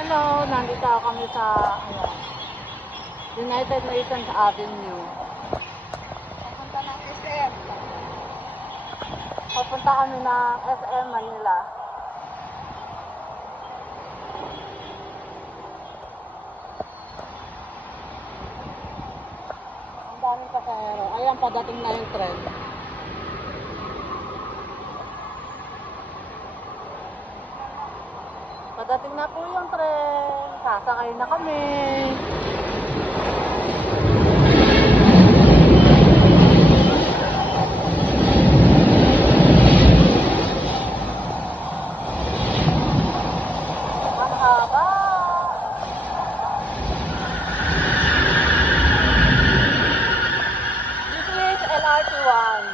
Hello, nandito kami sa United Nations Avenue. Papunta ng SM. Papunta kami ng SM Manila. Ang daming pasahero. Ayan, padating na yung tren. Padating na po yung tren. Sasakay na kami. Ang haba. This is LRT1.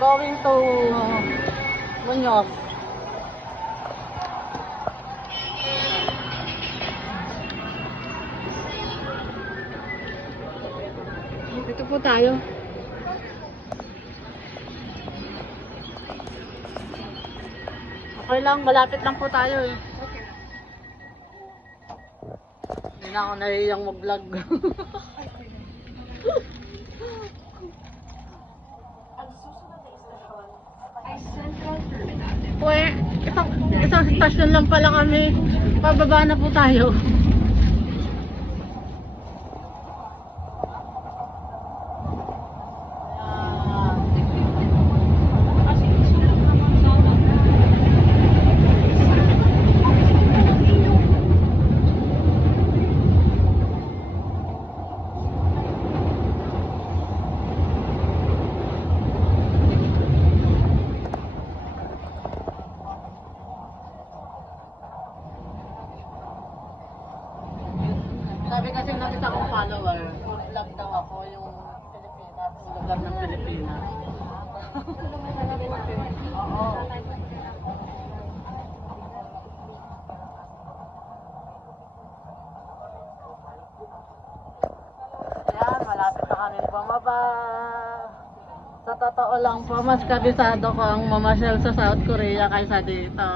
Going to Muñoz. Dito po tayo. Okay lang, malapit lang po tayo eh. Hindi na ako nahihiyang mag-vlog. Uwe, isang stasyon lang pala kami. Pababa na po tayo. Sabi kasi ng isa kong follower, vlog daw ako yung Pilipinas, yung lugar ng Pilipinas. Oo. Yan, malapit na kami bumaba. Sa totoo lang po, mas kabisado ko ang mamasyal sa South Korea kaysa dito.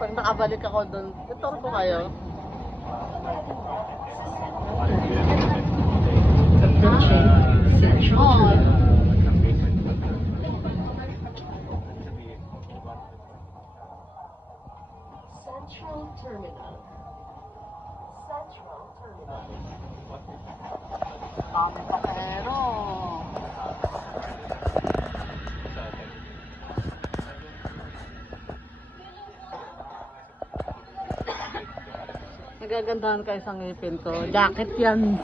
Pag nakabalik ako doon, tutor ko kayo. Oh. Central Terminal. Central Terminal. Kami pa pero. Nagagandahan kayo sa ngipin ko. Jacket yan.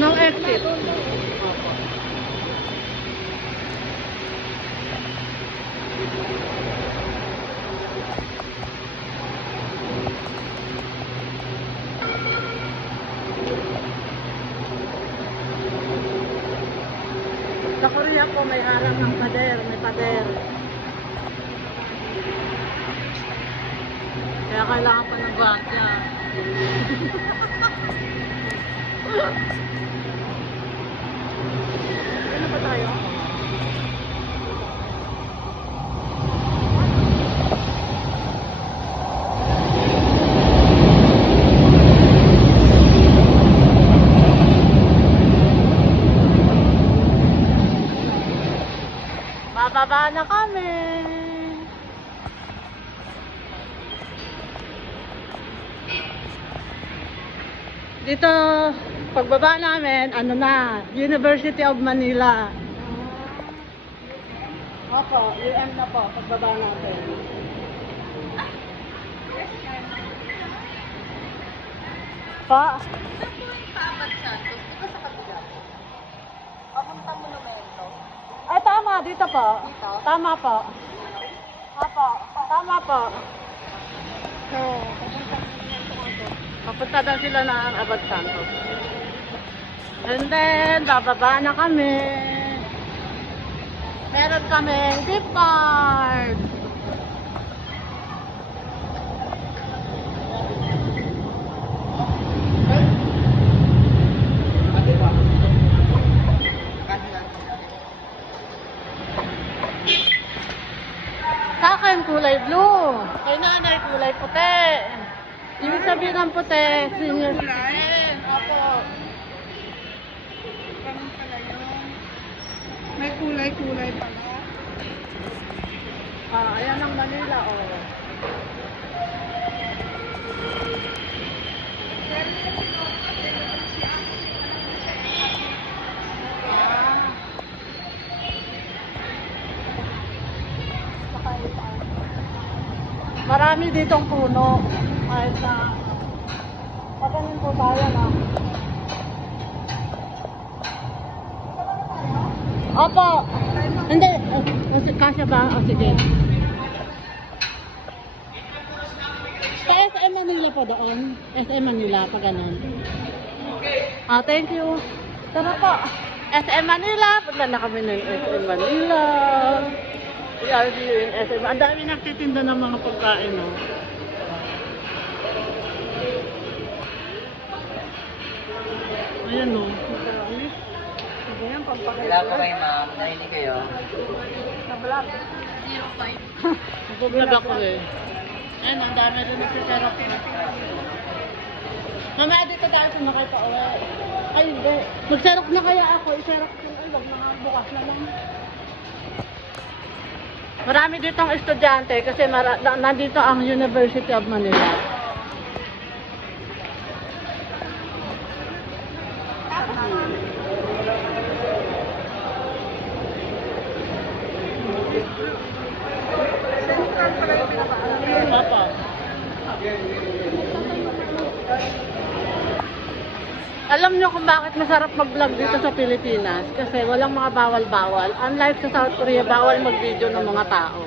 No exit. Sa Korea po may harang ng pader, may pader. Kaya kailangan pa ng bakya. Ano pa tayo? Bababa na kami. Dito, pagbaba namin, ano na, University of Manila. Opo, UM na po, pagbaba natin. Pa? Saan po yung Papat Santos? Di ba sa kabila? Papunta Monumento. Ay, tama, dito po. Dito? Tama po. Opo, tama po. So, papunta Monumento ko ito. Papunta daw sila ng Abad Santos. And then, bababa na kami. Meron kami gift card. Kay nanay, kulay puti. Ibig sabihin ng puti, senior. Opo. Ganun pala yun. May kulay-kulay pala. Ayan ang Manila, oh. Marami ditong puno. Kahit na paganin po tayo na. Opo. Hindi. Kasya ba? O sige. Sa SM Manila po doon. SM Manila pa ganun. Thank you. Tara po. SM Manila. Punta na kami ng SM Manila. We are here in SM. Ang dami nagtitinda ng mga pagkain, no? Ayan, no? Ayan, pampakita. Wala po kayo ma'am, narinig kayo. Sa vlog. 05. Nag-vlog ako eh. Ayan, ang dami rin nagsiserap na. Mamaya dito dahil sumakay pa uwi. Ay, hindi. Magserap na kaya ako. Iserap ko. Ay, wag na nga. Bukas na lang. Marami ditong estudyante kasi nandito ang University of Manila. Papa. Alam nyo kung bakit masarap mag-vlog dito sa Pilipinas? Kasi walang mga bawal-bawal. Unlike sa South Korea, bawal mag-video ng mga tao.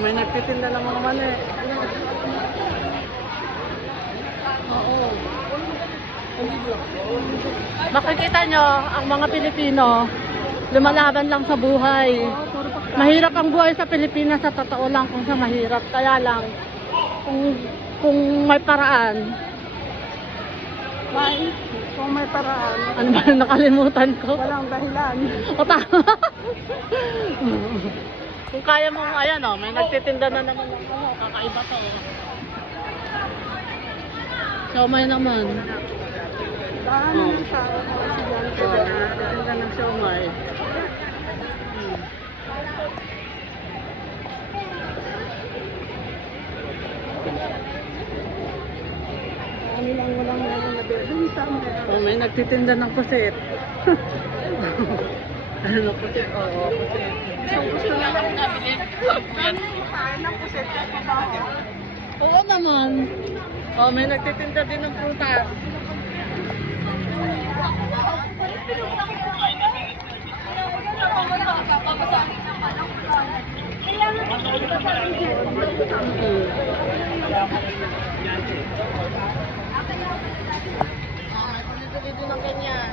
May nagtitinda ng mga mani. Oo. Makikita nyo, ang mga Pilipino, lumalaban lang sa buhay. Mahirap ang buhay sa Pilipinas, sa totoo lang kung sa mahirap. Kaya lang, kung may paraan. Kung may paraan. Ano ba, nakalimutan ko? Walang dahilan. O tama. Kung kaya mo, ayan o, may nagtitinda na naman ng kakaiba to. Siomay naman. Baka naman sa estudyante dyan. Nagtitinda ng siomay. Ano lang walang nabibili sa mga. May nagtitinda ng pusit. Ano na pusit? Oo, pusit. Gusto na lang nabili. Kain ng puset sa trabaho. Oo naman. May nagtitinda din ng prutas. May din ng ganyan.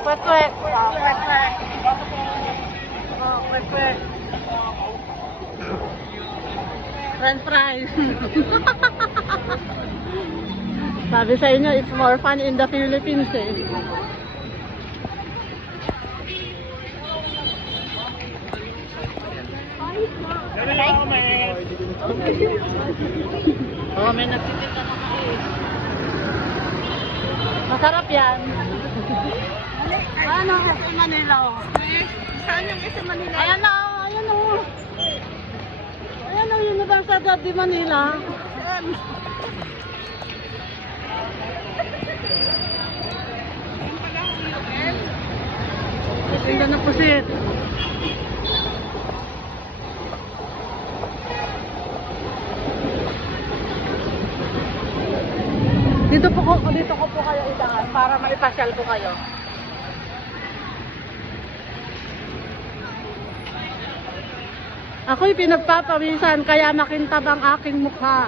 Kwek-kwek. Kwek-kwek. Kwek-kwek. French fries. Sabi sa inyo, it's more fun in the Philippines eh. May nagtitinda ng mais. Masarap yan. Ano? Sa Manila. Saan yung isa Manila? Ayan na, ayan o. Ayan ang Universidad de Manila. Tingnan na pusit. Dito ko po kayo idaan para maipasyal ko kayo. Ako'y pinagpapawisan kaya makintab ang aking mukha.